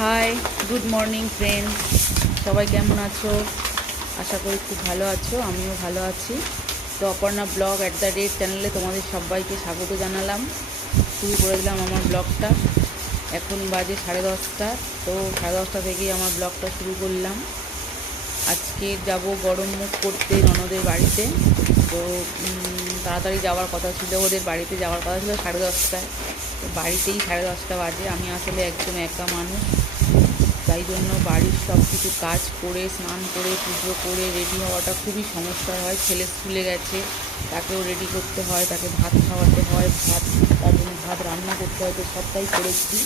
High, good morning friends, সবাই কেমন আছো? আশা করি খুব ভালো আছো, আমিও ভালো আছি। তো অপর্ণা ব্লগ @ চ্যানেলে তোমাদের সবাইকে স্বাগত জানালাম। শুরু করে দিলাম আমার ব্লগটা। এখন বাজে 10:30। তো 10:30 থেকেই আমার ব্লগটা শুরু করলাম। আজকে যাব গরম মুখ করতে ননদের বাড়িতে। তো তাড়াতাড়ি যাওয়ার কথা ছিল, ওদের বাড়িতে যাওয়ার কথা ছিল 10:30টায়। তো বাড়িতেই 10:30 বাজে। আমি আসলে একদম একা মানুষ, তাই জন্য বাড়ির সব কিছু কাজ করে, স্নান করে, পুজো করে রেডি হওয়াটা খুবই সমস্যা হয়। ছেলে স্কুলে গেছে, তাকেও রেডি করতে হয়, তাকে ভাত খাওয়াতে হয়, তার জন্য ভাত রান্না করতে হয়। তো সবটাই করেছি।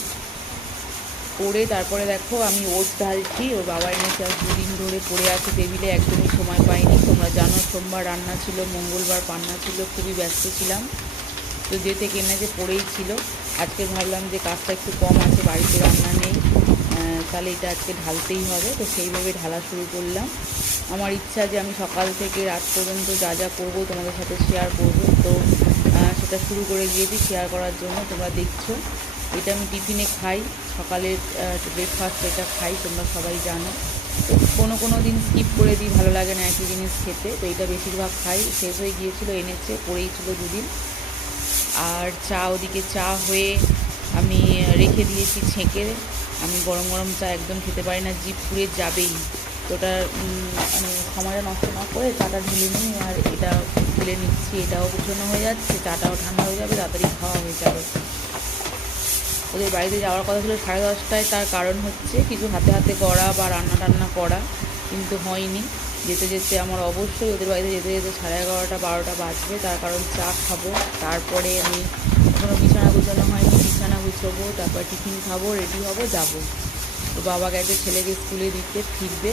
করে তারপরে দেখো আমি ওটস ঢালছি। ওর বাবা এনেছে, আর 2 দিন ধরে পড়ে আছে টেবিলে, একদমই সময় পাইনি। তোমরা জানো সোমবার রান্না ছিল, মঙ্গলবার পান্না ছিল, খুবই ব্যস্ত ছিলাম। তো যে থেকে এনেছে পড়েই ছিল। আজকে ভাবলাম যে কাজটা একটু কম আছে, বাড়িতে রান্না নেই, তাহলে এটা আজকে ঢালতেই হবে। তো সেইভাবে ঢালা শুরু করলাম। আমার ইচ্ছা যে আমি সকাল থেকে রাত পর্যন্ত যা যা করবো তোমাদের সাথে শেয়ার করব। তো সেটা শুরু করে দিয়েছি শেয়ার করার জন্য। তোমরা দেখছো এটা আমি টিফিনে খাই, সকালের ব্রেকফাস্ট এটা খাই, তোমরা সবাই জানো। তো কোনো দিন স্কিপ করে দিই, ভালো লাগে না একই জিনিস খেতে। তো এটা বেশিরভাগ খাই। শেষ হয়ে গিয়েছিলো, এনেছে, পড়েই ছিল 2 দিন। আর চা, ওদিকে চা হয়ে আমি রেখে দিয়েছি ছেঁকে। আমি গরম গরম চা একদম খেতে পারি না, জিভ পুড়ে যাবেই। তো ওটা মানে সময়টা নষ্ট না করে চাটা ঢেলে নিই, আর এটা ঢেলে নিচ্ছি। এটাও কুচনো হয়ে যাচ্ছে, চাটাও ঠান্ডা হয়ে যাবে, তাড়াতাড়ি খাওয়া হয়ে যাবে। ওদের বাড়িতে যাওয়ার কথা ছিল 10:30টায়। তার কারণ হচ্ছে কিছু হাতে হাতে করা বা রান্না টান্না করা, কিন্তু হয়নি। যেতে যেতে আমার অবশ্যই ওদের বাড়িতে যেতে যেতে 11:30 12টা বাজবে। তার কারণ চা খাবো, তারপরে আমি এখনও বিছানা গুছানো হয়নি, বিছানা গুছোবো, তারপর টিফিন খাবো, রেডি হবো, যাবো। তো বাবা গেছে ছেলেকে স্কুলে দিতে, ফিরবে,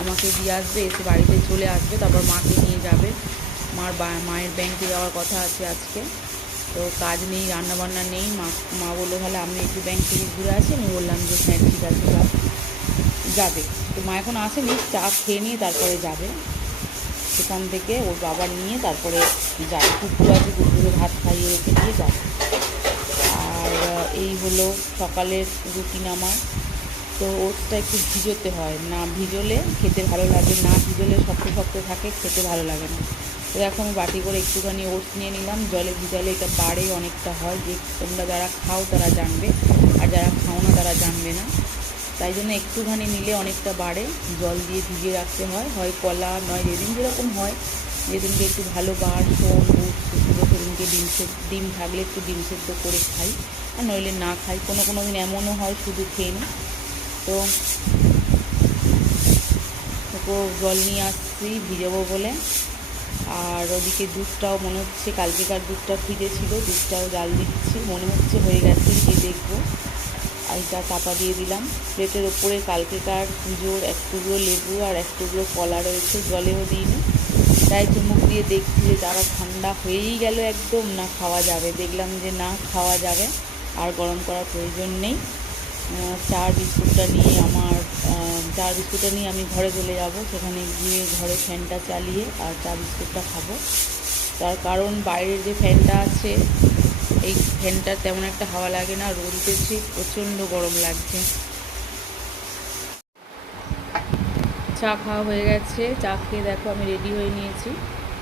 আমাকে দিয়ে আসবে, এসে বাড়িতে চলে আসবে, তারপর মাকে নিয়ে যাবে। মায়ের ব্যাংকে যাওয়ার কথা আছে আজকে। তো কাজ নেই, রান্নাবান্না নেই। মা বললো তাহলে আমি একটু ব্যাংক থেকে ঘুরে আসি। আমি বললাম যে হ্যাঁ ঠিক আছে, যাবে। তো মা এখন আসেনি, চা খেয়ে নিয়ে তারপরে যাবে। সেখান থেকে ওর বাবা নিয়ে তারপরে যাবে। কুকুর আছে, কুকুরে ভাত খাইয়ে রেখে দিয়ে যাবে। আর এই হলো সকালের রুটিন আমার। তো ওটসটা একটু ভিজোতে হয়, না ভিজোলে খেতে ভালো লাগে, না ভিজোলে শক্ত শক্ত থাকে, খেতে ভালো লাগে না। তো দেখো আমি বাটি করে একটুখানি ওটস নিয়ে নিলাম। জলে ভিজালে এটা বাড়ে অনেকটা হয়, যে তোমরা যারা খাও তারা জানবে, আর যারা খাও না তারা জানবে না। তাই জন্য একটুখানি নিলে অনেকটা বাড়ে। জল দিয়ে ভিজিয়ে রাখতে হয়, হয় কলা, নয় যেদিন যেরকম হয়, যেদিনকে একটু ভালো বার সোম বুট শুক্র, সেদিনকে ডিম থাকলে একটু ডিম সেদ্ধ করে খাই, আর নইলে না খাই। কোনো দিন এমনও হয় শুধু খেয়ে নিই। তো জল নিয়ে আসছি ভিজাবো বলে। আর ওদিকে দুধটাও মনে হচ্ছে কালকেকার দুধটা ফ্রিজে ছিল, দুধটাও জাল দিচ্ছি, মনে হচ্ছে হয়ে গেছে, গিয়ে দেখবো। আর এটা চাপা দিয়ে দিলাম প্লেটের ওপরে। কালকেকার পুজোর এক টুকরো লেবু আর এক টুকরো কলা রয়েছে, জলেও দিইনি। তাই চুমুক দিয়ে দেখছি যে তারা ঠান্ডা হয়েই গেল একদম, না খাওয়া যাবে। দেখলাম যে না, খাওয়া যাবে, আর গরম করার প্রয়োজন নেই। চার বিস্কুটটা নিয়ে আমি ঘরে চলে যাব। সেখানে গিয়ে ঘরে ফ্যানটা চালিয়ে আর চা বিস্কুটটা খাবো। তার কারণ বাইরের যে ফ্যানটা আছে, এই ফ্যানটার তেমন একটা হাওয়া লাগে না, রোদ উঠেছে, প্রচণ্ড গরম লাগছে। চা খাওয়া হয়ে গেছে। চা খেয়ে দেখো আমি রেডি হয়ে নিয়েছি।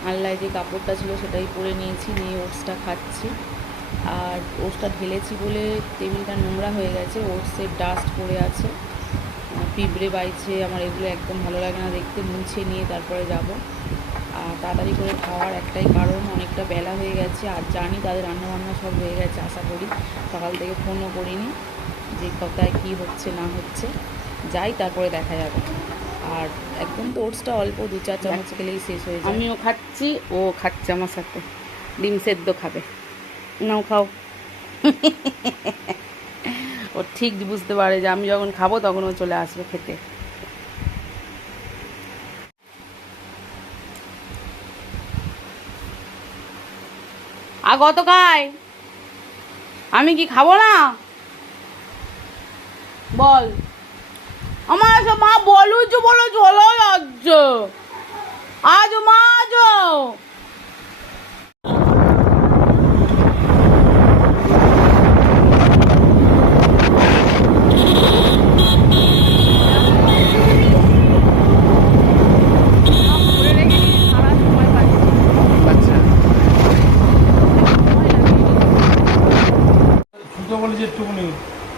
আনলায় যে কাপড়টা ছিল সেটাই পরে নিয়েছি, নিয়ে ওটসটা খাচ্ছি। আর ওটসটা ঢেলেছি বলে টেবিলটা নোংরা হয়ে গেছে, ওটসের ডাস্ট পড়ে আছে, পিঁপড়ে বাইছে। আমার এগুলো একদম ভালো লাগে না দেখতে। মুছে নিয়ে তারপরে যাব। আর তাড়াতাড়ি করে খাওয়ার একটাই কারণ, অনেকটা বেলা হয়ে গেছে। আর জানি তাদের রান্নাবান্না সব হয়ে গেছে, আশা করি। সকাল থেকে ফোনও করিনি যে কোথায় কী হচ্ছে না হচ্ছে। যাই, তারপরে দেখা যাবে। আর একদম তো ওটসটা অল্প 2-4 চামচ খেলেই শেষ হয়ে যায়। আমিও খাচ্ছি, ও খাচ্ছে আমার সাথে। ডিম সেদ্ধ খাবে, নাও খাও। ও ঠিক বুঝতে পারে যে আমি যখন খাবো তখন ও চলে আসবে খেতে। আর কত খায়, আমি কি খাবো না? বল, আমার মা বলো চলো যাচ্ছে আজ মা যাও।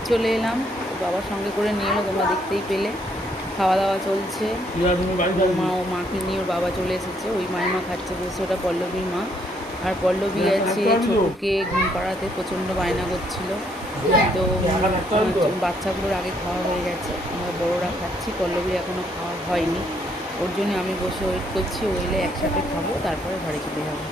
চলে এলাম, বাবার সঙ্গে করে নিয়ে এলো, তোমরা দেখতেই পেলে। খাওয়া দাওয়া চলছে, মা ও মাকে নিয়ে ওর বাবা চলে এসেছে, ওই মাইমা খাচ্ছে বসে, ওটা পল্লবীর মা। আর পল্লবী আছে ছোটুকে ঘুম পাড়াতে, প্রচণ্ড বায়না করছিল। তো বাচ্চাগুলোর আগে খাওয়া হয়ে গেছে, আমরা বড়োরা খাচ্ছি, পল্লবী এখনও খাওয়া হয়নি। ওর জন্য আমি বসে ওয়েট করছি, ও এলে একসাথে খাবো, তারপরে ঘরে চলে যাবো।